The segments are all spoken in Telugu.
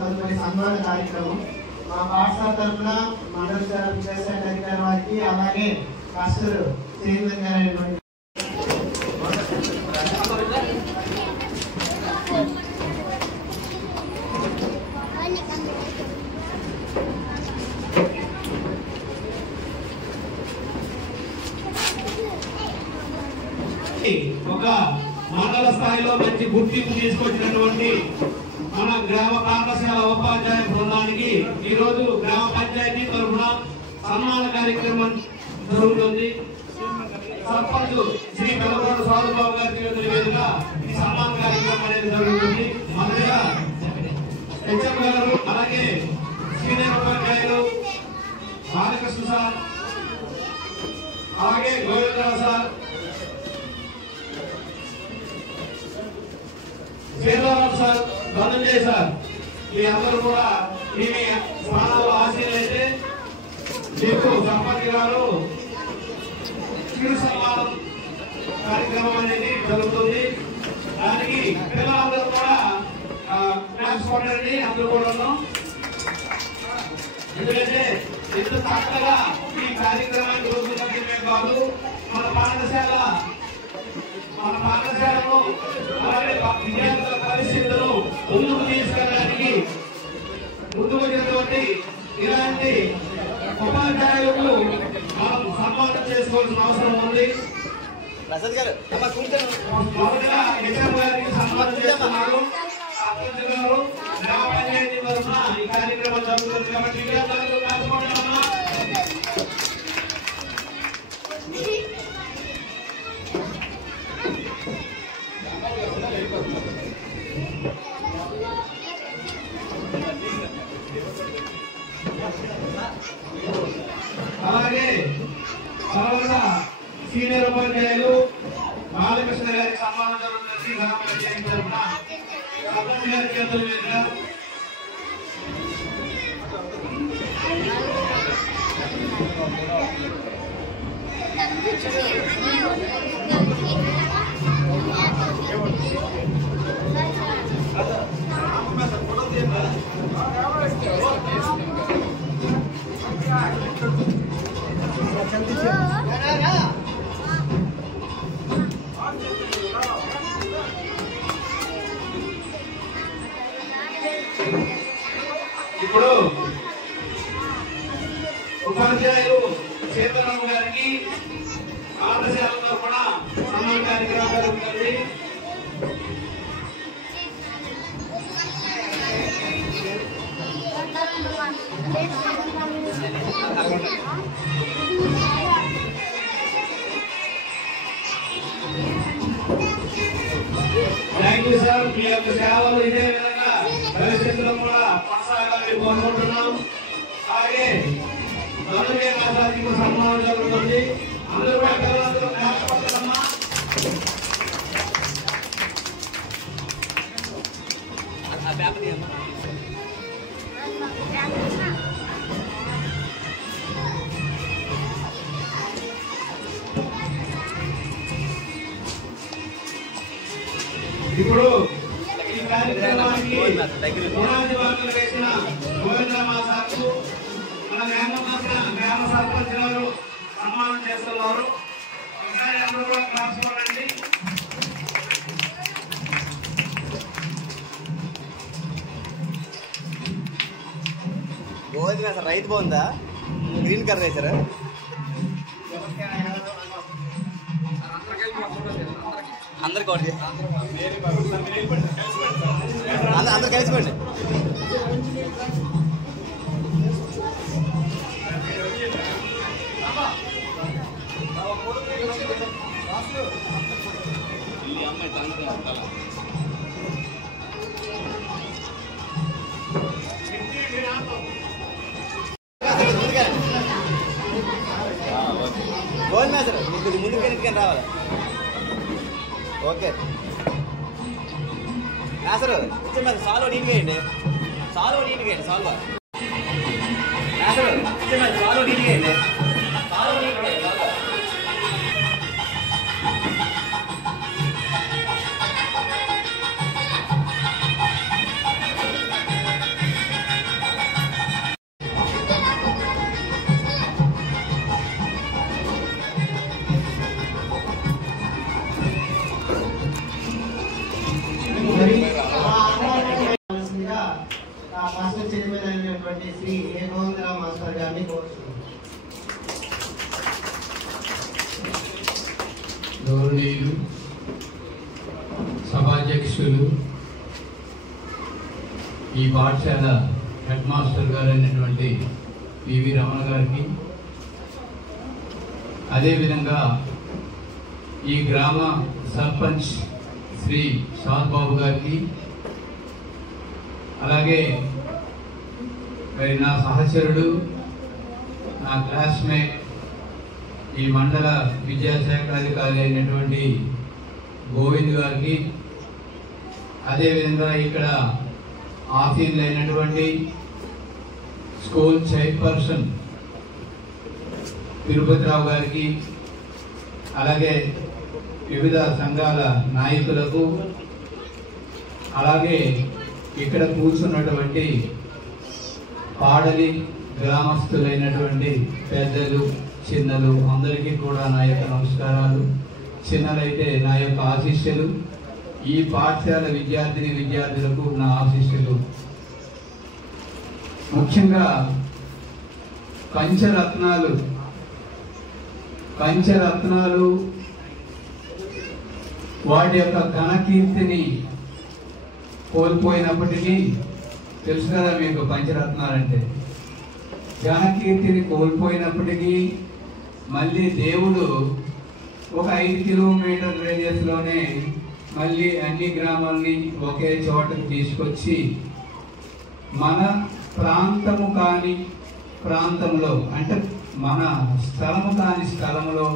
తదుపరి సన్మాన కార్యక్రమం మా పాఠశాల తరఫున మండల విద్యాశాఖ అధికారి వారికి అలాగే మాస్టర్ చైర్మన్ గారైనటువంటి ఒక మండల స్థాయిలో మంచి గుర్తింపు తీసుకొచ్చినటువంటి మన గ్రామ పాఠశాల ఉపాధ్యాయ బృందానికి ఈ రోజు గ్రామ పంచాయతీ తరఫున సన్మాన కార్యక్రమం జరుగుతుంది. సర్పంచ్ శ్రీ పెద్దగోడ సాధుబాబు గారి మీదుగా ఈ సన్మాన కార్యక్రమం అనేది జరుగుతుంది. మొదటిగా హెచ్ఎం గారు అలాగే సీనియర్ ఉపాధ్యాయులు బాలకృష్ణ సార్ అలాగే Govindarao sir Sriram sir Dhananjay sir మీ అందరూ కూడా మీ స్థానాల్లో ఆశీర్వైతే మీకు సర్పంచ్ గారు చిరు సన్మానం కార్యక్రమం అనేది జరుగుతుంది. దానికి పిల్లలందరూ కూడా క్లాస్ కొట్టండి. అందరూ కూడా ఎందుకంటే ఎంత చక్కగా ఈ కార్యక్రమాన్ని రూపొందించడమే కాదు మన పాఠశాలను అలాగే విద్యార్థుల పరిస్థితులను ముందుకు తీసుకెళ్ళడానికి ముందుకు వచ్చినటువంటి ఇలాంటి ఉపాధ్యాయులకు మనం సన్మానం చేసుకోవాల్సిన అవసరం ఉంది. మొదటిగా హెచ్ఎం గారికి సన్మానం చేస్తున్నారు. గ్రామ పంచాయతీ తరఫున ఈ కార్యక్రమం జరుగుతుంది కాబట్టి విద్యార్థులకు పాల్గొంటున్నామా? అలాగే తర్వాత సీనియర్ ఉపాధ్యాయులు బాలకృష్ణ గారికి సన్మానం జరుగుతుంది. గ్రామ పంచాయతీ తరఫున సర్పంచ్ గారి చేతుల మీదుగా ఇప్పుడు ఉపాధ్యాయులు చేతరాం గారికి పాఠశాలలో కూడా సన్మాన కార్యక్రమం జరుగుతుంది. Thank you sir. మీ యొక్క సేవలు ఇదే విధంగా భవిష్యత్తులో కూడా కొనసాగాలని కోరుకుంటున్నాం. అలాగే ధనంజయ రాజానికి సన్మానం జరుగుతుంది. అందరూ కూడా పిల్లలందరూ కష్టపడతారమ్మా. ఇప్పుడు ఈ కార్యక్రమానికి పునాది వార్తలు వేసిన గోవిందరావు సార్కు మన గ్రామ సర్పంచ్ గారు సన్మానం చేస్తున్నారు. ఒకసారి అందరూ కూడా క్లాస్ కొనండి. గోధుమ సార్ రైతు బాగుందా? గ్రీన్ కలర్ వేసారా? అందరికి ఒకటి అందరు కలిసిపోండి. గోధుమ సార్ మీకు ముందుకు రావాలి. ఓకే సార్ సాల్వ్ నీట్గా వేయండి. సాల్వ్ నీట్గా వేయండి. సాల్వ్ సాల్వ్ నీట్గా వేయండి. సాల్వ్ నీట్గా ఈ పాఠశాల హెడ్ మాస్టర్ గారు అయినటువంటి పివి రమణ గారికి, అదేవిధంగా ఈ గ్రామ సర్పంచ్ శ్రీ సాద్బాబు గారికి, అలాగే మరి నా సహచరుడు, నా క్లాస్మేట్, ఈ మండల విద్యాశాఖ అధికారి అయినటువంటి గోవింద్ గారికి, అదేవిధంగా ఇక్కడ ఆఫీసులు అయినటువంటి స్కూల్ చైర్పర్సన్ తిరుపతిరావు గారికి, అలాగే వివిధ సంఘాల నాయకులకు, అలాగే ఇక్కడ కూర్చున్నటువంటి పాడలి గ్రామస్తులైనటువంటి పెద్దలు చిన్నలు అందరికీ కూడా నా యొక్క నమస్కారాలు. చిన్నలైతే నా యొక్క ఆశీస్సులు. ఈ పాఠశాల విద్యార్థులకు నా ఆశీస్సులు. ముఖ్యంగా పంచరత్నాలు వాటి యొక్క ఘనకీర్తిని కోల్పోయినప్పటికీ, తెలుసు కదా మీకు పంచరత్నాలంటే, ఘనకీర్తిని కోల్పోయినప్పటికీ మళ్ళీ దేవుడు ఒక 5 కిలోమీటర్ రేడియస్లోనే మళ్ళీ అన్ని గ్రామాలని ఒకే చోటకు తీసుకొచ్చి మన ప్రాంతము కాని ప్రాంతంలో, అంటే మన స్థలము కాని స్థలంలో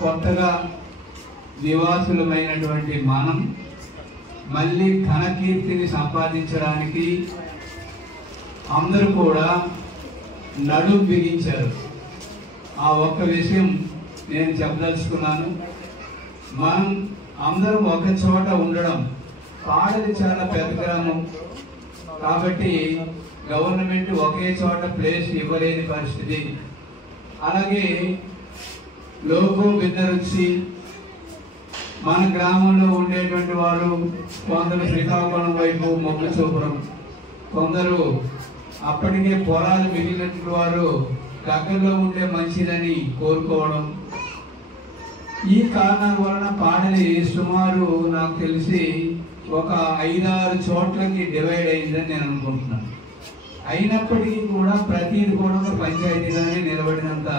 కొత్తగా నివాసులమైనటువంటి మనం మళ్ళీ ఘనకీర్తిని సంపాదించడానికి అందరూ కూడా నడుం బిగించారు. ఆ ఒక్క విషయం నేను చెప్పదలుచుకున్నాను. మనం అందరం ఒక చోట ఉండడం, పాడలి చాలా పెద్ద గ్రామం కాబట్టి గవర్నమెంట్ ఒకే చోట ప్లేస్ ఇవ్వలేని పరిస్థితి. అలాగే లోగో బిద్దరొచ్చి మన గ్రామంలో ఉండేటువంటి వారు కొందరు శ్రీకాకుళం వైపు మొగ్గు చూపడం, కొందరు అప్పటికే పొలాలు మిగిలినట్టు వారు దగ్గరలో ఉండే మంచిదని కోరుకోవడం. ఈ కారణాల వలన పాడలి సుమారు నాకు తెలిసి ఒక 5-6 చోట్లకి డివైడ్ అయిందని నేను అనుకుంటున్నాను. అయినప్పటికీ కూడా ప్రతిది కూడా ఒక పంచాయతీగానే నిలబడినంత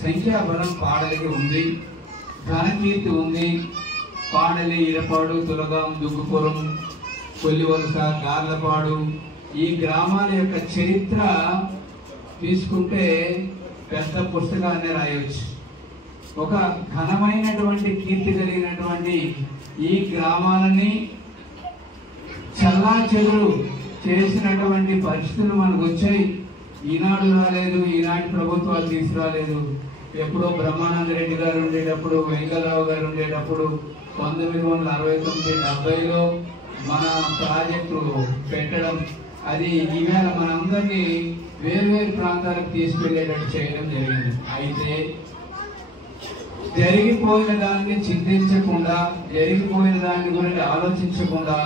సంఖ్యాబలం పాడలికి ఉంది, ఘనకీర్తి ఉంది. పాడలి, ఇరపాడు, తులగాం, దుగ్గుపురం, కొల్లివలస, గార్లపాడు ఈ గ్రామాల యొక్క చరిత్ర తీసుకుంటే పెద్ద పుస్తకాన్ని రాయవచ్చు. ఒక ఘనమైనటువంటి కీర్తి కలిగినటువంటి ఈ గ్రామాలని చల్లాచెదురు చేసినటువంటి పరిస్థితులు మనకు వచ్చాయి. ఈనాడు రాలేదు, ఈనాటి ప్రభుత్వాలు తీసుకురాలేదు. ఎప్పుడో బ్రహ్మానంద రెడ్డి గారు ఉండేటప్పుడు, వెంకటరావు గారు ఉండేటప్పుడు 1969-70లో మన ప్రాజెక్టు పెట్టడం, అది ఈవేళ మనందరినీ వేరువేరు ప్రాంతాలకు తీసుకెళ్లేటట్టు చేయడం జరిగింది. అయితే జరిగిపోయిన దాన్ని చింతించకుండా, జరిగిపోయిన దాని గురించి ఆలోచించకుండా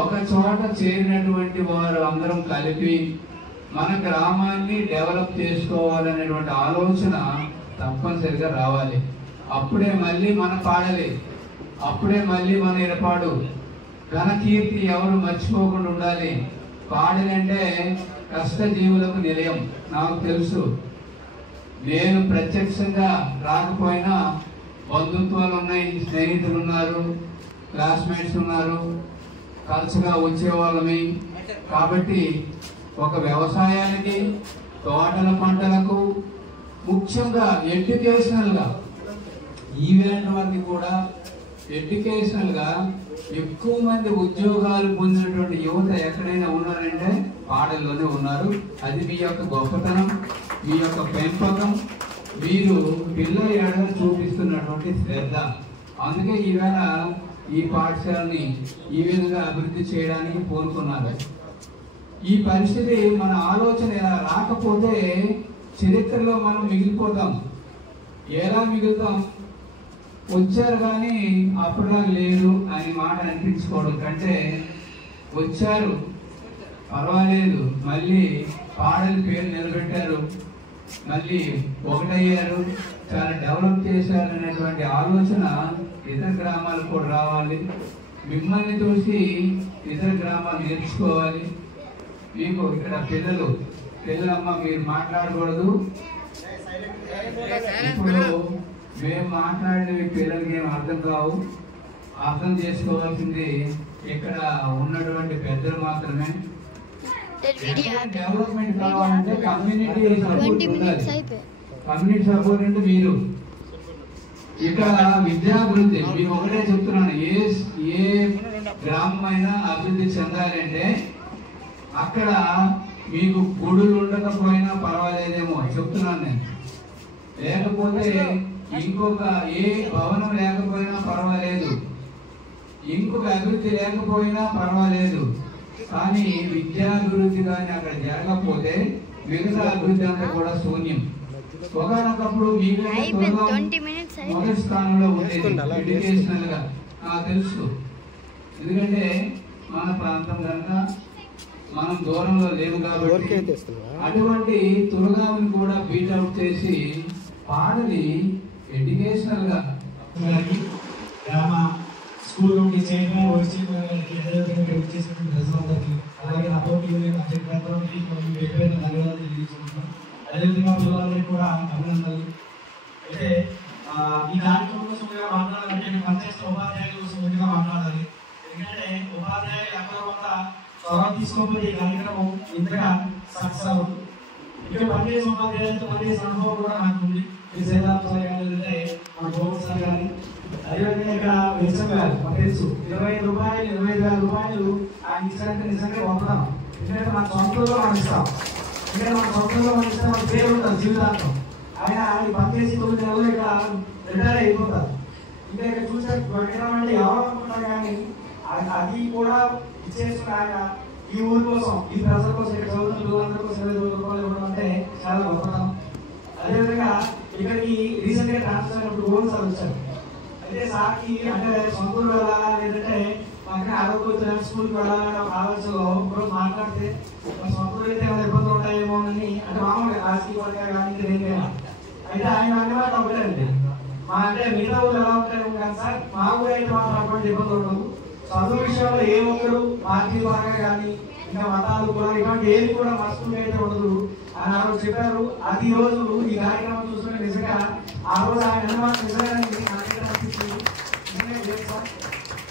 ఒక చోట చేరినటువంటి వారు అందరం కలిపి మన గ్రామాన్ని డెవలప్ చేసుకోవాలనేటువంటి ఆలోచన తప్పనిసరిగా రావాలి. అప్పుడే మళ్ళీ మన పాడలి, అప్పుడే మళ్ళీ మన ఇరపాడు ఘనకీర్తి ఎవరు మర్చిపోకుండా ఉండాలి. పాడలి అంటే కష్టజీవులకు నిలయం. నాకు తెలుసు, నేను ప్రత్యక్షంగా రాకపోయినా బంధుత్వాలు ఉన్నాయి, స్నేహితులు ఉన్నారు, క్లాస్మేట్స్ ఉన్నారు, తరచుగా వచ్చేవాళ్ళమి. కాబట్టి ఒక వ్యవసాయానికి, తోటల పంటలకు, ముఖ్యంగా ఎడ్యుకేషనల్గా ఈవెంట్ వారికి కూడా ఎడ్యుకేషనల్గా ఎక్కువ మంది ఉద్యోగాలు పొందినటువంటి యువత ఎక్కడైనా ఉన్నారంటే పాడల్లోనే ఉన్నారు. అది మీ యొక్క గొప్పతనం, మీ యొక్క పెంపకం, మీరు పిల్లల ఎడల చూపిస్తున్నటువంటి శ్రద్ధ. అందుకే ఈవేళ ఈ పాఠశాలని ఈ విధంగా అభివృద్ధి చేయడానికి కోరుకున్నారు. ఈ పరిస్థితి మన ఆలోచన ఎలా రాకపోతే చరిత్రలో మనం మిగిలిపోతాం. ఎలా మిగులుతాం? వచ్చారు కానీ అప్పుడులా లేదు అని మాట అనిపించుకోవడం కంటే, వచ్చారు పర్వాలేదు, మళ్ళీ పాడలి పేరు నిలబెట్టారు, మళ్ళీ ఒకటయ్యారు, చాలా డెవలప్ చేశారు అనేటువంటి ఆలోచన ఇతర గ్రామాలకు కూడా రావాలి. మిమ్మల్ని చూసి ఇతర గ్రామాలు నేర్చుకోవాలి. మీకు ఇక్కడ పిల్లలమ్మ మీరు మాట్లాడకూడదు. ఇప్పుడు మేము మాట్లాడినవి పిల్లలకి ఏం అర్థం కావు. అర్థం చేసుకోవాల్సింది ఇక్కడ ఉన్నటువంటి పెద్దలు మాత్రమే. డెవలప్మెంట్ కావాలంటే కమ్యూనిటీ సపోర్ట్ ఉండాలి. కమ్యూనిటీ సపోర్ట్ అంటే మీరు ఇక్కడ విద్యాభివృద్ధి మీకు ఒకటే చెప్తున్నాను, ఏ గ్రామం అయినా అభివృద్ధి చెందాలంటే అక్కడ మీకు గుడులు ఉండకపోయినా పర్వాలేదేమో చెప్తున్నాను నేను. లేకపోతే ఇంకొక ఏ భవనం లేకపోయినా పర్వాలేదు, ఇంకొక అభివృద్ధి లేకపోయినా పర్వాలేదు, కానీ విద్యాభివృద్ధి కానీ అక్కడ జరగకపోతే మిగతా అభివృద్ధి అంతా కూడా శూన్యం. ఒకనొకప్పుడు మొదటి స్థానంలో ఉండేది ఎడ్యుకేషనల్ గా నాకు తెలుసు. ఎందుకంటే మన ప్రాంతం కనుక మనం దూరంలో లేవు కాబట్టి అటువంటి తులగామిని కూడా బీట్అవుట్ చేసి పాడని ఎడ్యుకేషనల్ గా గ్రామ స్కూల్ నుండి చైర్మన్ వైస్ చైర్మన్ గారికి చేసినటువంటి ప్రజలందరికీ అలాగే నా తోటి యూనియన్ అధ్యక్షులందరికీ ఎక్కువైన ధన్యవాదాలు తెలియజేస్తున్నాను. అదేవిధంగా పిల్లలందరికీ కూడా అభినందనలు. అయితే ఈ కార్యక్రమం కోసం మాట్లాడాలంటే పంచాయతీ ఉపాధ్యాయుల కోసం ముందుగా మాట్లాడాలి. ఎందుకంటే ఉపాధ్యాయులు ఎక్కడో కొంత చొరవ తీసుకోకపోతే ఈ కార్యక్రమం ఇంతగా సక్సెస్ అవ్వదు. ఇక్కడ పనిచేసే ఉపాధ్యాయులతో పనిచేసిన అనుభవం కూడా నాకు ఉంది. ఈ సేదాంశాలు కానీ మన గోవింద్ సార్ కానీ అదేవిధంగా ఇక్కడ విల్సన్ గారు మాకు తెలుసు 25 రూపాయలు 25,000 రూపాయలు ఆయన ఇచ్చారంటే నిజంగా గొప్పతనం. ఎందుకంటే మన సొంతంలో మనం ఇస్తాం. ఎందుకంటే మన సొంతంలో మనం ఇస్తే మన పేరు ఉంటుంది జీవితాంతం. ఆయన ఈ పనిచేసి 9 నెలలు ఇక్కడ రిటైర్ అయిపోతారు. ఇంకా ఇక్కడ చూసే అంటే ఎవరు అనుకుంటారు కానీ అది కూడా ఇచ్చేసుకుని ఆయన ఈ ఊరి కోసం ఈ ప్రజల కోసం ఇక్కడ చదువుతున్న పిల్లలందరి కోసం 25,000 రూపాయలు ఇవ్వడం అంటే చాలా గొప్పతనం. అదేవిధంగా ఇక్కడికి రీసెంట్ గా ట్రాన్స్ఫర్ అయినప్పుడు గోవింద్ సార్ వచ్చారు. అయితే సార్కి అంటే సొంతూరు వెళ్ళాలా లేదంటే పక్కన ఆరోగ్య స్కూల్కి వెళ్ళాలని ఒక ఆలోచనలో ఒకరోజు మాట్లాడితే సొంతూరు అయితే ఏమైనా ఇబ్బందులు ఉంటాయేమో అని అంటే మామూలుగా రాజకీయ కానీ దేనికైనా. అయితే ఆయన అన్నమాట ఒకటండి, మా అంటే మిగతా ఊళ్ళు ఎలా ఉంటాయేమో కానీ సార్ మా ఊరు అయితే మాత్రం అటువంటి ఇబ్బందులు ఉండవు. చదువు విషయంలో ఏ ఒక్కరు పార్టీ పరంగా కానీ ఇంకా మతాలు కూడా ఇటువంటి ఏది కూడా మా స్కూల్ అయితే ఉండదు అని ఆ రోజు చెప్పారు. అది రోజు ఈ కార్యక్రమం చూసుకునే నిజంగా ఆ రోజు ఆయన అన్నమాట నిజంగా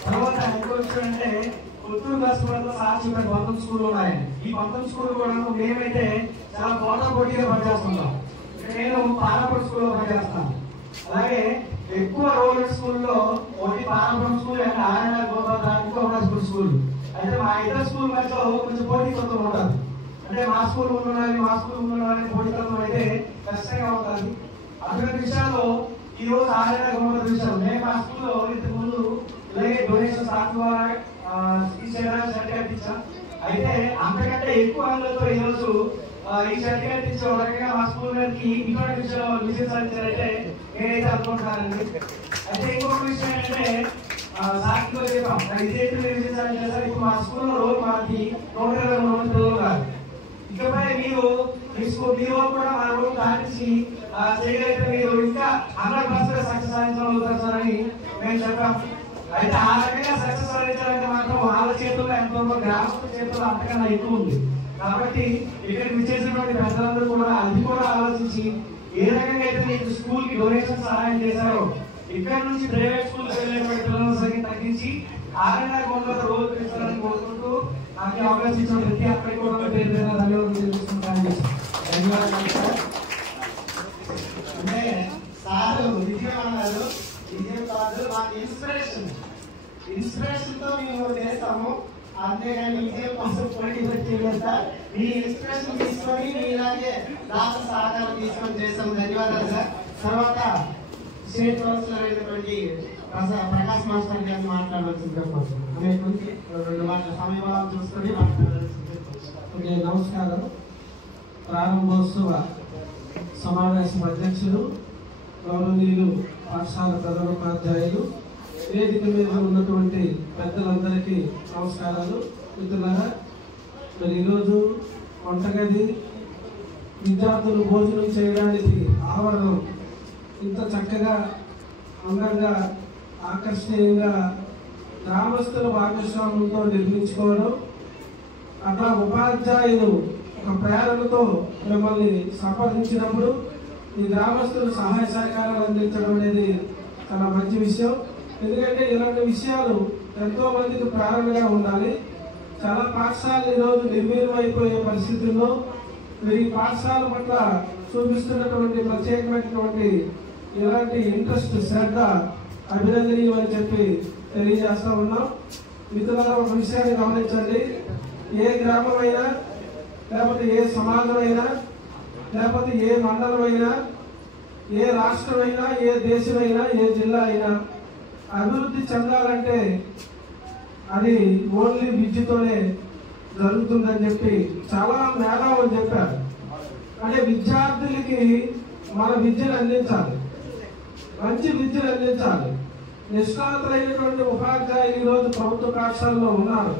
తర్వాత ఇంకో విషయం అంటే పుత్తూరు కష్టపడితో సార్ చెప్పిన 19 స్కూళ్ళు ఉన్నాయండి. ఈ 19 స్కూళ్ళు కూడా మేమైతే చాలా పోటీగా పనిచేస్తుంటాం. నేను పాలపూర్ స్కూల్లో పనిచేస్తాను. అలాగే ఎక్కువ రూరల్ స్కూల్లో ఒకటి పాలపురం స్కూల్ అండ్ ఆర్ఎన్ఆర్ గోపాల ఇంకో స్కూల్. అయితే మా ఇద్దరు స్కూల్ మధ్యలో కొంచెం పోటీతత్వం ఉంటుంది. అంటే మా స్కూల్ ఉండాలని పోటీతత్వం అయితే కష్టంగా ఉంటుంది. అటువంటి విషయాల్లో ఈ రోజు ఆర్ఎన్ఆర్ గోపాల విషయాలు మేము మా స్కూల్లో ఇంతకు ముందు ఇలాగే డొనేషన్ సార్ ద్వారా సర్టిఫికేట్ ఇచ్చాం. అయితే అంతకంటే ఎక్కువ ఆంగ్లంతో ఈ రోజు ఈ సర్టిఫికేట్ ఇచ్చే రకంగా మా స్కూల్ గారికి ఇటువంటి విషయంలో విజయం సాధించారంటే నేనైతే అనుకుంటున్నానండి. అయితే ఇంకొక విషయం ఏంటంటే సాక్షిలో చెప్పాం ఇదైతే విజయం సాధించారు. ఇప్పుడు మా స్కూల్లో రోజు మనకి 123 మంది పిల్లలు కాదు. ఇకపై మీరు మీరు కూడా మా రోజు దాటించి చేయగలిగితే మీరు ఇంకా 100% సక్సెస్ సాధించాలని మేము చెప్పాం. అయితే ఆ రకంగా సక్సెస్ సాధించాలంటే మాత్రం వాళ్ళ చేతుల్లో ఎంతో గ్రామస్తుల చేతుల్లో అంతకన్నా ఎక్కువ ఉంది. కాబట్టి ఇక్కడికి విచ్చేసినటువంటి పెద్దలందరూ కూడా అది కూడా ఆలోచించి ఏ రకంగా అయితే మీకు స్కూల్ కి డొనేషన్ సహాయం చేశారో ఇక్కడ నుంచి ప్రైవేట్ స్కూల్ వెళ్ళేటువంటి పిల్లల సంఖ్య తగ్గించి ఆర్ఎన్ఆర్ గోపాల రోజు పెంచాలని కోరుకుంటూ నాకు అవకాశం ఇచ్చిన ప్రతి అక్కడికి కూడా పేరు పేరు ధన్యవాదాలు తెలుసుకుంటాను. ధన్యవాదాలు. అంటే సార్ విజయం అన్నారు, విజయం కాదు మాకు ఇన్స్పిరేషన్ తో మేము చేస్తాము. అంతేగాని విజయం కోసం పోటీ పెట్టలేదు సార్. మీ ఇన్స్పిరేషన్ తీసుకొని మీలాగే రాష్ట్ర సహకారం తీసుకొని చేస్తాము. ధన్యవాదాలు సార్. తర్వాత స్టేట్ కౌన్సిలర్ అయినటువంటి ప్రకాశ్ మాస్టర్ గారిని మాట్లాడవలసిందిగా అనేటువంటి 2 మాటల సమయం చూసుకొని మాట్లాడాల్సింది. నమస్కారం. ప్రారంభోత్సవ సమావేశం అధ్యక్షులు గౌరవనీయులు పాఠశాల ప్రధానోపాధ్యాయులు వేదిక మీద ఉన్నటువంటి పెద్దలందరికీ నమస్కారాలు. మిత్రులారా, మరి ఈరోజు వంటగది విద్యార్థులు భోజనం చేయడానికి ఆవరణం ఇంత చక్కగా అందంగా ఆకర్షణీయంగా గ్రామస్తుల భాగస్వామ్యంతో నిర్మించుకోవడం, అట్లా ఉపాధ్యాయులు ఒక ప్రేరణతో మిమ్మల్ని సంప్రదించినప్పుడు ఈ గ్రామస్తులు సహాయ సహకారాలు అందించడం అనేది చాలా మంచి విషయం. ఎందుకంటే ఇలాంటి విషయాలు ఎంతో మందికి ప్రేరణగా ఉండాలి. చాలా పాఠశాలలు ఈరోజు నిర్వీర్యమైపోయే పరిస్థితుల్లో మీరు ఈ పాఠశాల పట్ల చూపిస్తున్నటువంటి ప్రత్యేకమైనటువంటి ఇలాంటి ఇంట్రెస్ట్, శ్రద్ధ అభినందనీయం అని చెప్పి తెలియజేస్తా ఉన్నాం. మిత్రులారా, ఒక విషయాన్ని గమనించండి. ఏ గ్రామమైనా, లేకపోతే ఏ సమాజమైనా, లేకపోతే ఏ మండలమైనా, ఏ రాష్ట్రమైనా, ఏ దేశమైనా, ఏ జిల్లా అయినా అభివృద్ధి చెందాలంటే అది ఓన్లీ విద్యతోనే జరుగుతుందని చెప్పి చాలా మేధావులు చెప్పారు. అంటే విద్యార్థులకి మన విద్యను అందించాలి, మంచి విద్యను అందించాలి. నిష్ణాతులైనటువంటి ఉపాధ్యాయులు ఈరోజు ప్రభుత్వ పాఠశాలలో ఉన్నారు.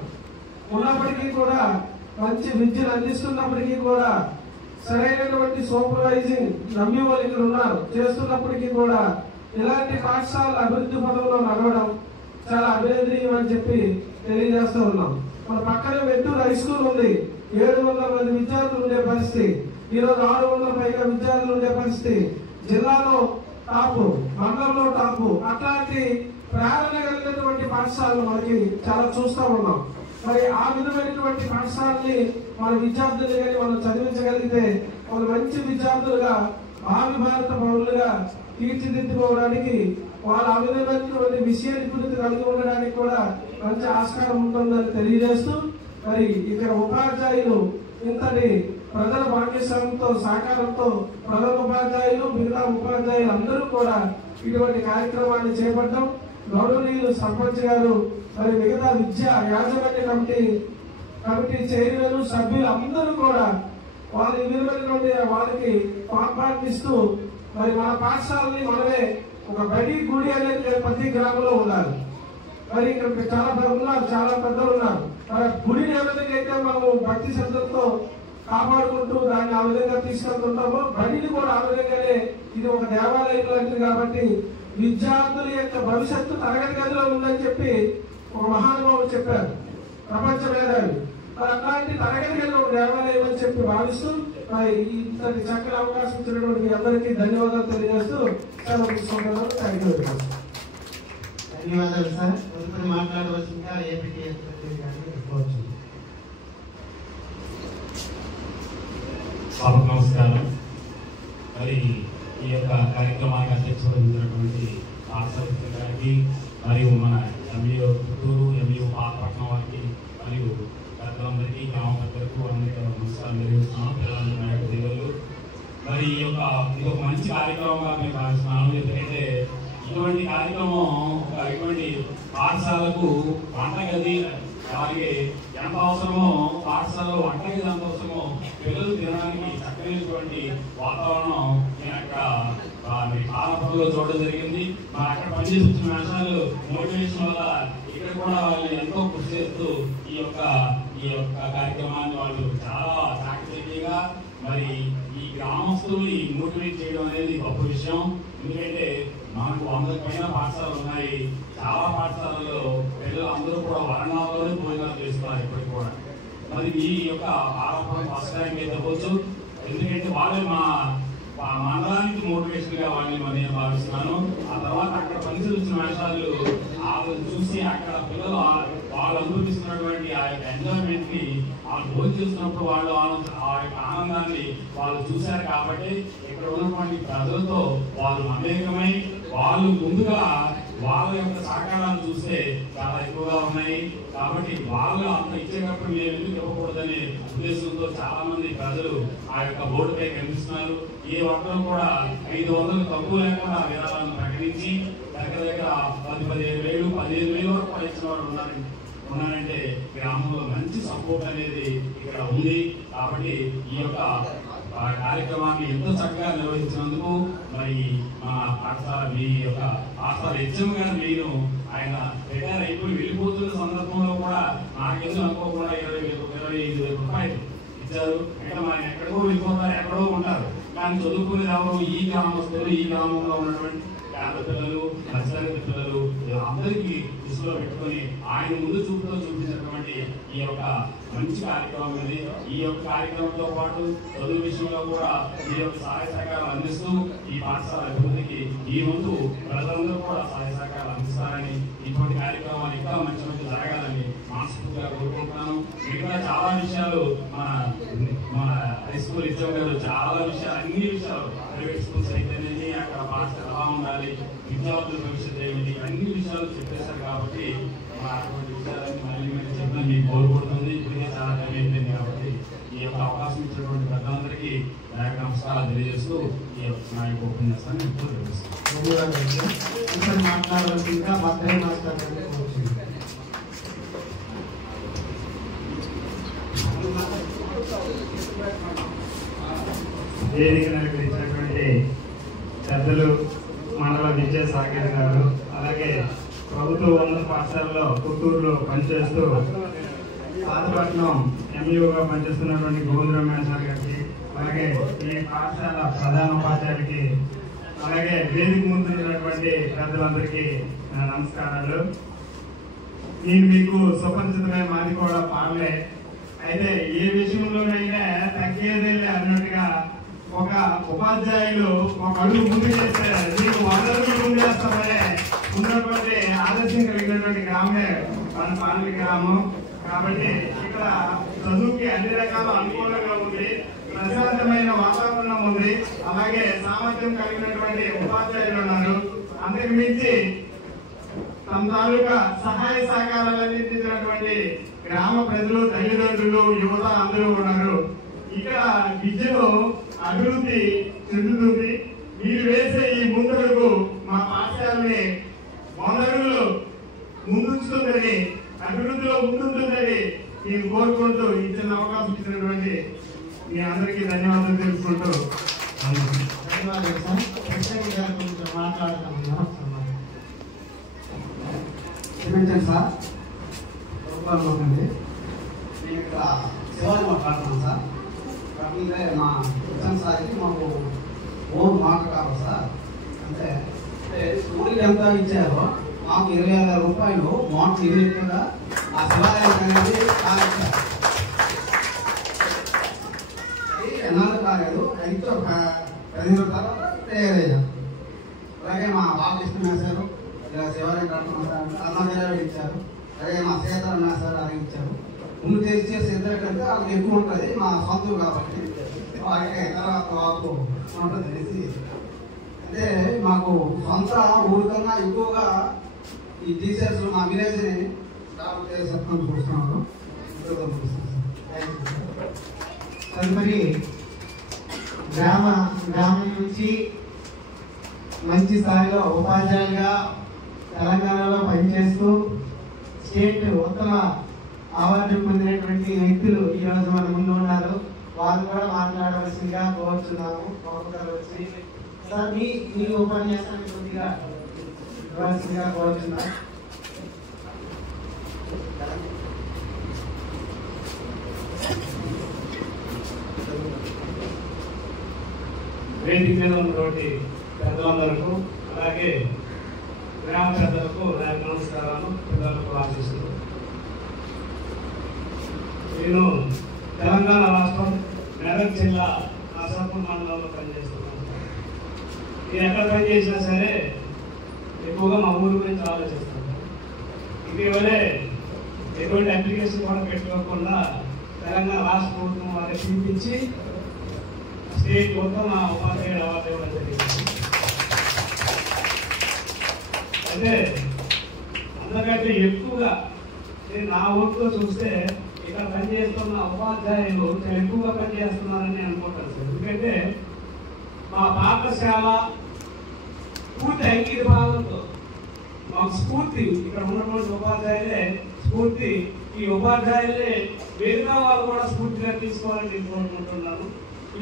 ఉన్నప్పటికీ కూడా మంచి విద్యను అందిస్తున్నప్పటికీ కూడా సరైనటువంటి సూపర్వైజింగ్ నమ్మి వాళ్ళు ఇక్కడ ఉన్నారు. చేస్తున్నప్పటికీ కూడా ఇలాంటి పాఠశాలల అభివృద్ధి పదంలో నడవడం చాలా అభినందనీయం అని చెప్పి తెలియజేస్తూ ఉన్నాం. మన పక్కనే మెట్టూరు హై స్కూల్ ఉంది. 700 మంది విద్యార్థులు ఉండే పరిస్థితి, ఈరోజు 600 పైగా విద్యార్థులు ఉండే పరిస్థితి. జిల్లాలో టాపు, మండలంలో టాపు. అట్లాంటి ప్రేరణ కలిగినటువంటి పాఠశాలలు మనకి చాలా చూస్తూ ఉన్నాం. మరి ఆ విధమైనటువంటి పాఠశాలని మన విద్యార్థులు కానీ మనం చదివించగలిగితే వాళ్ళు మంచి విద్యార్థులుగా, భావి భారత పౌరులుగా తీర్చిదిద్దుకోవడానికి, వాళ్ళ ఆ విధమైనటువంటి విషయ నిపుణత కలిగి ఉండడానికి కూడా మంచి ఆస్కారం ఉంటుందని తెలియజేస్తూ, మరి ఇక్కడ ఉపాధ్యాయులు ఇంతటి ప్రజల భాగ్యస్వామ్యంతో, సహకారంతో ప్రధాన ఉపాధ్యాయులు, మిగతా ఉపాధ్యాయులు అందరూ కూడా ఇటువంటి కార్యక్రమాన్ని చేపట్టడం, గౌరవనీయులు సర్పంచ్ గారు, మరి మిగతా విద్యా యాజమాన్య కమిటీ చైర్మన్, సభ్యులు అందరూ కూడా వాళ్ళ విలువైనటువంటి వాళ్ళకి పాల్పాటిస్తూ మరి మన పాఠశాలని మనమే ఒక బడి, గుడి అనేది ప్రతి గ్రామంలో ఉండాలి. మరి ఇక్కడ చాలా ఉన్నారు, చాలా పెద్దలు ఉన్నారు. మరి గుడిని ఏ విధంగా అయితే మనము భక్తి శ్రద్ధలతో కాపాడుకుంటూ దాన్ని ఆ విధంగా తీసుకెళ్తుంటామో, బడిని కూడా ఆ విధంగానే ఇది ఒక దేవాలయం లాంటిది. కాబట్టి విద్యార్థుల యొక్క భవిష్యత్తు తరగతి గదిలో ఉందని చెప్పి ఒక మహానుభావులు చెప్పారు, ప్రపంచ మేధావి. మరి అట్లాంటి తరగతి గది ఒక దేవాలయం అని చెప్పి భావిస్తూ మరి ఇంతటి చక్కని అవకాశం ఇచ్చినటువంటి మీ అందరికీ ధన్యవాదాలు తెలియజేస్తూ సెలవు తీసుకుంటున్నాను. Thank you very much. ధన్యవాదాలు సార్. తదుపరి మాట్లాడవలసిందిగా ఏపీటీఎస్ సభకు నమస్కారం. మరి ఈ యొక్క కార్యక్రమానికి అధ్యక్షత వహించినటువంటి ఆర్సవిత్ర గారికి, మరియు మన ఎంఈఓ పుత్తూరు, ఎంఈఓ పాతపట్నం వారికి, మరియు పెద్దలందరికీ, గ్రామ పెద్దలకు అందరికీ నమస్కారం తెలియజేస్తున్నాను. పిల్లలందరూ నాయకు దేవుళ్ళు. మరి ఇది ఒక మంచి కార్యక్రమంగా మేము భావిస్తున్నాను. ఎందుకంటే ఇటువంటి కార్యక్రమం ఇటువంటి పాఠశాలకు వంటగది అలాగే ఎంత అవసరమో, పాఠశాలలో వంటగది ఎంత అవసరమో, పిల్లలు తినడానికి చక్కనైనటువంటి వాతావరణం నేను అక్కడ ఆరంభంలో చూడడం జరిగింది. మా అక్కడ పనిచేస్తున్న మేషాలు మోటివేషన్ వల్ల ఇక్కడ కూడా వాళ్ళు ఎంతో కృషి చేస్తూ ఈ యొక్క కార్యక్రమాన్ని వాళ్ళు చాలా చాకచక్యంగా మరి ఈ గ్రామస్తుల్ని మోటివేట్ చేయడం అనేది గొప్ప విషయం. ఎందుకంటే మనకు 100 పైన పాఠశాలలు ఉన్నాయి. చాలా పాఠశాలలో పిల్లలు అందరూ కూడా వరండాల్లోనే భోజనాలు చేస్తున్నారు ఇప్పటికి కూడా. మరి ఈ యొక్క ఆరంభం ఫస్ట్ టైం చెప్పవచ్చు. ఎందుకంటే వాళ్ళే మా మండలానికి మోటివేషన్ గా వాళ్ళని నేను భావిస్తున్నాను. ఆ తర్వాత అక్కడ పనిచేస్తున్న వేషాలు చూసి అక్కడ పిల్లలు వాళ్ళు అనుభవిస్తున్నటువంటి ఆ యొక్క ఎంజాయ్మెంట్ ని వాళ్ళు భోజనం చేస్తున్నప్పుడు వాళ్ళు ఆ యొక్క ఆనందాన్ని వాళ్ళు చూశారు. కాబట్టి ఇక్కడ ఉన్నటువంటి ప్రజలతో వాళ్ళు మమేకమై వాళ్ళు ముందుగా వాళ్ళ యొక్క సహకారాన్ని చూస్తే చాలా ఎక్కువగా ఉన్నాయి. కాబట్టి వాళ్ళు అంత ఇచ్చేటప్పుడు మేము ఎందుకు ఇవ్వకూడదనే ఉద్దేశంతో చాలా మంది ప్రజలు ఆ యొక్క బోర్డుపై కనిపిస్తున్నారు. ఏ ఒక్కరు కూడా 500 తక్కువ లేకుండా విరాళాలను ప్రకటించి దగ్గర 10,000-15,000 వరకు పనిచిన వారు ఉన్నారంటే గ్రామంలో మంచి సపోర్ట్ అనేది ఇక్కడ ఉంది. కాబట్టి ఈ యొక్క కార్యక్రమాన్ని ఎంతో చక్కగా నిర్వహించినందుకు మరి మా పాఠశాల మీ యొక్క పాఠశాల హెచ్ఎం గారు నేను ఆయన రిటైర్ అయిపోయి వెళ్ళిపోతున్న సందర్భంలో కూడా నాకెందుకు అనుకోకుండా 25,000 రూపాయలు ఇచ్చారు. అంటే మనం ఎక్కడికో వెళ్ళిపోతారు, ఎక్కడో ఉంటారు, కానీ చదువుకునే ఎవరు ఈ గ్రామస్తులు, ఈ గ్రామంలో ఉన్నటువంటి పేద పిల్లలు, మధ్యతరగతి పిల్లలు అందరికీ దృష్టిలో పెట్టుకొని ఆయన ముందు చూపుతో చూపించినటువంటి ఈ యొక్క మంచి కార్యక్రమం ఇది. ఈ యొక్క కార్యక్రమంతో పాటు చదువు విషయంలో కూడా ఈ యొక్క సహాయ సహకారాలు అందిస్తూ ఈ పాఠశాల అభివృద్ధికి ఈ ముందు ప్రజలందరూ కూడా సహాయ సహకారాలు అందిస్తారని, ఇటువంటి కార్యక్రమాలు ఇంకా మంచి మంచి జరగాలని మనస్ఫూర్తిగా కోరుకుంటున్నాను. మిగతా చాలా విషయాలు మన హై స్కూల్ ఇచ్చాం గారు చాలా విషయాలు, అన్ని విషయాలు ప్రైవేట్ స్కూల్స్ అయితేనేది అక్కడ పాఠశాల ఎలా ఉండాలి, విద్యార్థుల భవిష్యత్తు ఏమిటి, అన్ని విషయాలు చెప్పేశారు. కాబట్టి అటువంటి విషయాలన్నీ మళ్ళీ మళ్ళీ చెప్పిన మీకు కోరుకుంటుంది. ఇప్పటికే చాలా టైం అయిపోయింది. కాబట్టి ఈ యొక్క అవకాశం ఇచ్చినటువంటి పెద్దలందరికీ నమస్కారాలు తెలియజేస్తూ ఈ యొక్క నా యొక్క ఉపన్యాసాన్ని ఇప్పుడు ధన్యవాదాలు. మాట్లాడాల్సిందిగా భద్రయ్య మాస్టర్ గారిని కోరుతున్నాను. వేదిక నడిపించినటువంటి పెద్దలు మండల విద్యా సాగర్ గారు, అలాగే ప్రభుత్వ ఉన్నత పాఠశాలలో పుత్తూరులో పనిచేస్తూ పాతపట్నం ఎంఈఓగా పనిచేస్తున్నటువంటి గోవింద రమేశ్వర్ గారికి, అలాగే ఈ పాఠశాల ప్రధాన ఉపాధ్యాయుడికి, అలాగే వేదిక ముందున్నటువంటి పెద్దలందరికీ నా నమస్కారాలు. నేను మీకు సుపరిచితమైన మాది కూడా పాడలే. అయితే ఏ విషయంలోనైనా తగ్గేదే అన్నట్టుగా ఒక ఉపాధ్యాయులు ఒక అడుగు ముందు చేస్తే మీకు 100 అడుగులు ముందు చేస్తామనే ఉన్నటువంటి ఆదర్శం కలిగినటువంటి గ్రామమే మన పాలన గ్రామం. కాబట్టి ఇక్కడ చదువుకి అన్ని రకాల అనుకూలంగా ఉంది, ప్రశాంతమైన వాతావరణం ఉంది, అలాగే సామర్థ్యం కలిగినటువంటి ఉపాధ్యాయులు ఉన్నారు. అంతకు మించి తమ తాలూకా సహాయ సహకారాలు అందించినటువంటి గ్రామ ప్రజలు, తల్లిదండ్రులు, యువత అందరూ ఉన్నారు. ఇక్కడ విద్యలో అభివృద్ధి చెందుతుంది. మీరు వేసే ఈ ముందడుగు మా పాఠశాలని 100 అడుగులు ముందుంచుతుందని, అభివృద్ధిలో ముందుంటుందని నేను కోరుకుంటూ ఇచ్చిన అవకాశం ఇచ్చినటువంటి మీ అందరికీ ధన్యవాదాలు తెలుసుకుంటూ ధన్యవాదాలు సార్. ప్రెసిడెంట్ గారు కొంచెం మాట్లాడుతున్నాం. క్షమించండి సార్, రూపాయలు నేను ఇక్కడ శివాజీ మాట్లాడుతున్నాను సార్. కాకపోతే మా కిచెన్ సార్కి మాకు ఓన్ మాట కావాలి సార్. అంటే స్కూల్కి ఎంత ఇచ్చారో మాకు 20,000 రూపాయలు మోటార్ ఇమీడియట్గా ఆ శివాలయానికి అనేది కాలేదు. ఎన్నాళ్ళు కాలేదు, అయితే ఒక 10 రోజుల తర్వాత తయారయ్యారు. అలాగే మా బాలకృష్ణ వేశారు, ఇలా శివాలయం అన్నగారు ఇచ్చారు, అలాగే మా సీతారామ సార్ అది ఇచ్చారు. ముందు చేసే ఇద్దరు కంటే వాళ్ళకి ఎక్కువ ఉంటుంది, మా సొంతం కాబట్టి వాళ్ళకి తర్వాత వాళ్ళకు ఉంటుంది తెలిసి. అంటే మాకు సొంత ఊరి కన్నా ఎక్కువగా ఈ టీచర్స్ మా విలేజ్ని డెవలప్ చేసేస్తాను చూస్తున్నాను. తదుపరి గ్రామం నుంచి మంచి స్థాయిలో ఉపాధ్యాయులుగా తెలంగాణలో పనిచేస్తూ స్టేట్ ఉత్తమ అవార్డు పొందినటువంటి వ్యక్తులు ఈ రోజు మన ముందు ఉన్నారు. వారు కూడా మాట్లాడవలసిందిగా కోరుతున్నాము. ఒక్కొక్కరు వచ్చి సార్ మీ ఉపన్యాసాన్ని కొద్దిగా ఇవ్వాల్సిందిగా కోరుతున్నాం. వేదిక మీద ఉన్నటువంటి పెద్దలందరకు, అలాగే గ్రామ పెద్దలకు నమస్కారాలు, పిల్లలకు ఆశిస్తున్నాను. నేను తెలంగాణ రాష్ట్రం మెదక్ జిల్లా నర్సాపూర్ మండలంలో పనిచేస్తున్నాను. నేను ఎక్కడ పనిచేసినా సరే ఎక్కువగా మా ఊరి గురించి ఆలోచిస్తాను. ఇటీవలే ఎటువంటి అప్లికేషన్ కూడా పెట్టుకోకుండా తెలంగాణ రాష్ట్ర ప్రభుత్వం వారికి చూపించి స్టేట్ మొత్తం మా ఉపాధ్యాయుడు అవార్డు ఇవ్వడం జరిగింది. అంటే అందరికంటే ఎక్కువగా నేను నా ఊరిలో చూస్తే ఇక్కడ పనిచేస్తున్న ఉపాధ్యాయులు చాలా ఎక్కువగా పనిచేస్తున్నారని నేను అనుకుంటాను సార్. ఎందుకంటే మా పాఠశాల పూర్తి అంకిత భావంతో మాకు స్ఫూర్తి, ఇక్కడ ఉన్నటువంటి ఉపాధ్యాయులే స్ఫూర్తి. ఈ ఉపాధ్యాయులే మిగతా వాళ్ళు కూడా స్ఫూర్తిగా తీసుకోవాలని నేను కోరుకుంటున్నాను.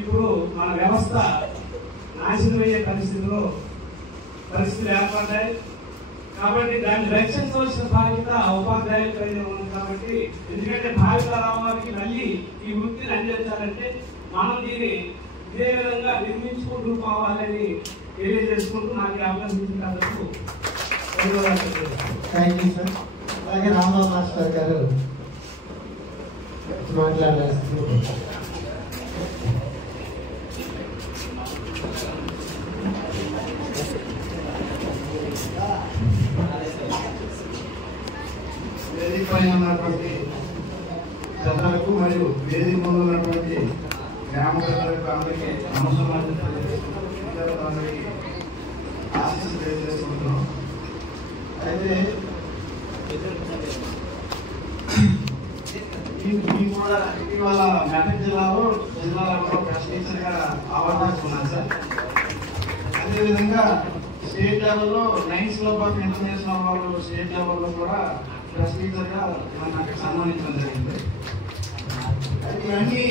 ఇప్పుడు మన వ్యవస్థ నాశనమయ్యే పరిస్థితులు ఏర్పడ్డాయి. కాబట్టి దాన్ని రక్షించవలసిన బాధ్యత ఉపాధ్యాయులపై ఉంది. కాబట్టి ఎందుకంటే భావితరాలకి మళ్ళీ ఈ వృత్తిని అందించాలంటే మనం దీన్ని ఇదే విధంగా నిర్మించుకుంటూ పోవాలని తెలియజేసుకుంటూ నాకు అవకాశం ఇచ్చినందుకు ధన్యవాదాలు. Thank you sir. అలాగే రామబాబు మాస్టర్ గారు మాట్లాడాల్సింది. వేదిక పైన ఉన్నటువంటి పెద్దలకు మరియు వేదిక ముందు ఉన్నటువంటి గ్రామ పెద్దలకు అందరికీ నమస్కారాలు అందరికీ ఆశీస్సులు తెలియజేసుకుంటున్నాం. అయితే మీకు కూడా ఇటీవల మెదక్ జిల్లాలో బెస్ట్ టీచర్గా అవార్డు తీసుకున్నాను సార్. అదేవిధంగా స్టేట్ లెవెల్లో లయన్స్ క్లబ్ ఆఫ్ ఇంటర్నేషనల్ వాళ్ళు స్టేట్ లెవెల్లో కూడా బెస్ట్ టీచర్గా నాకు సన్మానించడం జరిగింది. అయితే ఇవన్నీ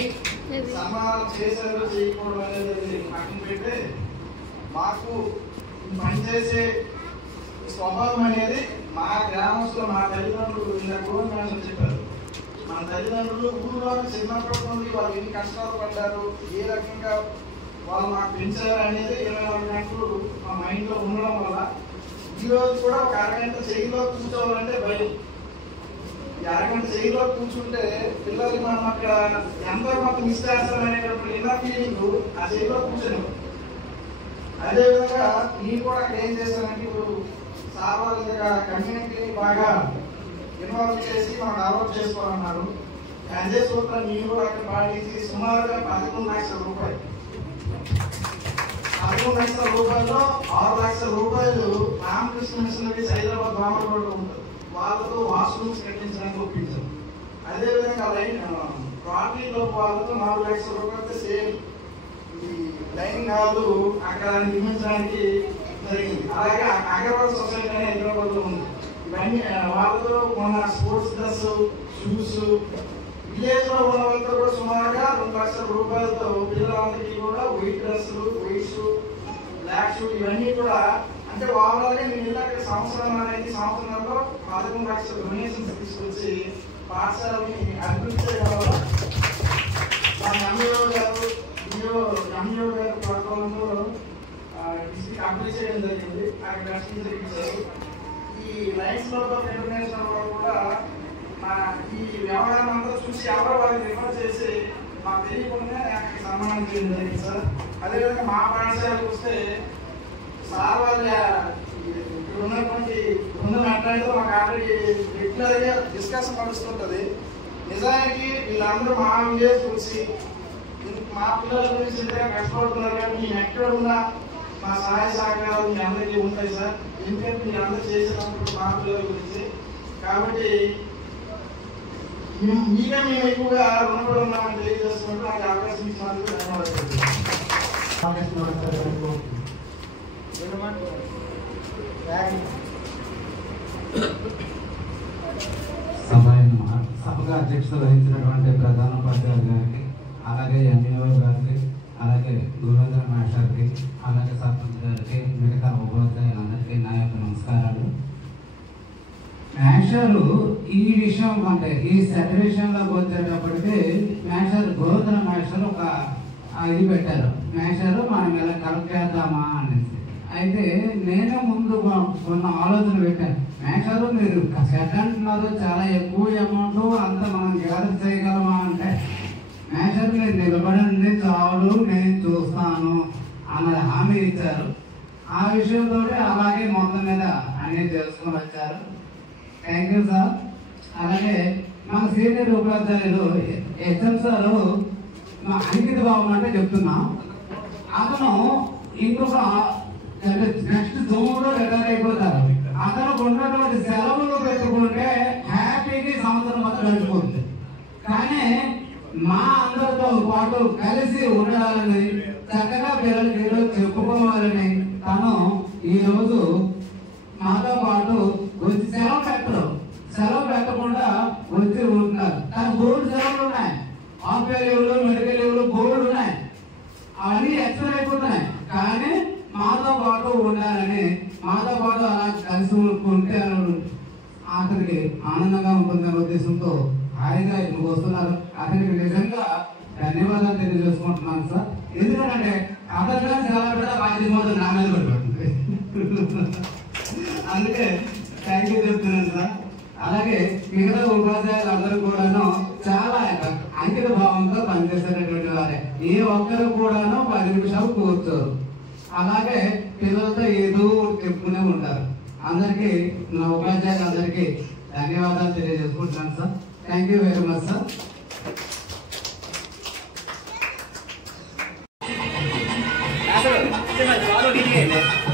సన్మానాలు చేశారు చేయకూడదు అనేది పక్కన పెడితే మాకు పనిచేసే స్వభావం అనేది మా గ్రామంలో మా తల్లిదండ్రులు ఇలా గవర్నమెంట్ చెప్పారు. మన తల్లిదండ్రులు ఊళ్ళో చిన్నప్పటి నుండి వాళ్ళు ఎన్ని కష్టాలు పడ్డారు, ఏ రకంగా వాళ్ళు మాకు పెంచారు అనేది 24 గంటలు మా మైండ్లో ఉండడం వల్ల ఈరోజు కూడా ఒక అరగంట చేయిలో కూర్చోవాలంటే భయం. ఈ అరగంట చేయిలో కూర్చుంటే పిల్లలు మనం అక్కడ ఎంతో కొంత మిస్ చేస్తామనేటప్పుడు ఇన్నర్ ఫీలింగ్ ఆ చేయిలో కూర్చొని. అదేవిధంగా నేను కూడా అక్కడ ఏం చేశానంటే ఇప్పుడు సార్వత్రిక కమ్యూనిటీని బాగా ఇన్వాల్వ్ చేసి మనం డెవలప్ చేసుకోవాలన్నారు. అదే సూత్రం నేను కూడా అక్కడ పాటించి సుమారుగా 11 లక్షల రూపాయలు 6 లక్షల రూపాయలు రామకృష్ణ మిషనరీస్ హైదరాబాద్ రామరోడ్లో ఉంటుంది. వాళ్ళతో వాష్రూమ్స్ కట్టించడానికి ఒప్పించాం. అదేవిధంగా ప్రాపర్టీలో వాళ్ళతో 4 లక్షల రూపాయలతో సేమ్ ఈ లైనింగ్ హాల్ అక్కడ నిర్మించడానికి జరిగింది. అలాగే అగర్వాల్ సొసైటీ అనే హైదరాబాద్ లో ఉంది. ఇవన్నీ వాళ్ళతో మన స్పోర్ట్స్ డ్రెస్, షూస్, విలేజ్ లో ఉన్న వాళ్ళతో కూడా సుమారుగా 2 లక్షల రూపాయలతో పిల్లలందరికీ కూడా వైట్ డ్రెస్సులు, వైట్ షూ, బ్లాక్ షూ ఇవన్నీ కూడా అంటే ఓవరాల్ గా నేను అక్కడ సంవత్సరంలో 11 లక్షల డొనేషన్స్ తీసుకొచ్చి పాఠశాలని అభివృద్ధి చేయడం వల్ల మా ఎంఈఓ గారు ప్రోగ్రాంలో డిస్ట్రిక్ట్ అప్లై చేయడం జరిగింది. అక్కడ డస్టింగ్ జరిగించారు. ఈ లయన్స్ క్లబ్ ఆఫ్ ఇంటర్నేషనల్ వాళ్ళు కూడా ఈ వ్యవహారం అంతా చూసి ఎవరో వాళ్ళకి రిఫర్ చేసి మాకు తెలియకుండా అక్కడికి సన్మానం చేయడం జరిగింది సార్. అదేవిధంగా మా పాఠశాలకు వస్తే సార్ వాళ్ళ ఇక్కడ ఉన్నటువంటి బృందం ఎట్లయితే మాకు ఆల్రెడీ రెగ్యులర్గా డిస్కషన్ నడుస్తుంటుంది. నిజానికి వీళ్ళందరూ మా విలేజ్ వచ్చి మా పిల్లల గురించి ఇంతగా కష్టపడుతున్నారు. కానీ మేము ఎక్కడ ఉన్నా మా సహాయ సహకారాలు మీ అందరికీ ఉంటాయి సార్. ఎందుకంటే మీరు అందరూ చేసినప్పుడు మా పిల్లల గురించి. కాబట్టి మీకే మేము ఎక్కువగా రుణపడి ఉన్నామని తెలియజేసుకుంటూ నాకు అవకాశం ఇచ్చినందుకు ధన్యవాదాలు. సభగా అధ్యక్షత వహించినటువంటి ప్రధాన ఉపాధ్యాయులు గారికి, అలాగే ఎంఈఓ గారికి, అలాగే గోవింద్ర మాస్టర్కి, అలాగే సర్పంచ్ గారికి, మిగతా ఉపాధ్యాయులందరికీ నా యొక్క నమస్కారాలు. మేషాలు ఈ విషయం అంటే ఈ సెట్ విషయంలోకి వచ్చేటప్పటికి గోవింద్ర మాస్టర్ ఒక ఇది పెట్టారు. మేషాలు మనం ఇలా కలెక్ట్ చేద్దామా అనేసి. అయితే నేనే ముందు కొన్ని ఆలోచన పెట్టాను. మేషాలు మీరు సెట్ అంటున్నారు, చాలా ఎక్కువ అమౌంట్ అంత మనం గ్యాదర్ చేయగలమా అంటే మేషాలు మీరు నిలబడండి చాలు, నేను చూస్తాను అన్నది హామీ ఇచ్చారు. ఆ విషయంతో అలాగే మొత్తం మీద అన్ని తెలుసుకొని వచ్చారు. Thank you sir. అలాగే మన సీనియర్ ఉపాధ్యాయులు హెచ్ఎం సార్ మా అంకిత బాబు అంటే చెప్తున్నా, అతను ఇంకొక నెక్స్ట్ జూన్లో రిటైర్ అయిపోతారు. అతను ఉన్నటువంటి సెలవులు పెట్టుకుంటే హ్యాపీగా సంవత్సరం మొత్తం గడిచిపోతుంది. కానీ మా అందరితో పాటు కలిసి ఉండాలని, చక్కగా పిల్లలకి ఈరోజు చెప్పుకోవాలని తను ఈరోజు మాతో పాటు వచ్చి సెలవు పెట్టకుండా వచ్చి ఉంటున్నారు. తను గోల్డ్ సెలవులు ఉన్నాయి, ఆఫ్టర్ లీవ్లు, మెడికల్ లీవ్లు గోల్డ్ ఉన్నాయి, అవన్నీ ఎక్స్ట్రా అయిపోతున్నాయి. కానీ మాతో పాటు ఉండాలని, మాతో పాటు అలా కలిసి ఉంటే అతనికి ఆనందంగా ఉంటుందనే ఉద్దేశంతో హాయిగా ఇక్కడికి వస్తున్నారు. అతనికి నిజంగా ధన్యవాదాలు తెలియజేసుకుంటున్నాను సార్. ఎందుకంటే అతను సెలవు పెట్టా బాధ్యత మొత్తం నా మీద పడిపోతుంది. అందుకే థ్యాంక్ యూ చెప్తున్నాను సార్. అలాగే ఏ ఒక్కరు కూడాను 10 నిమిషాలు కూర్చోరు. అలాగే పిల్లలతో ఏదో చెప్పుకునే ఉంటారు. అందరికీ నా ఉపాధ్యాయులందరికీ ధన్యవాదాలు తెలియజేసుకుంటున్నాను sir. Thank you very much sir. సాలో నీట్గా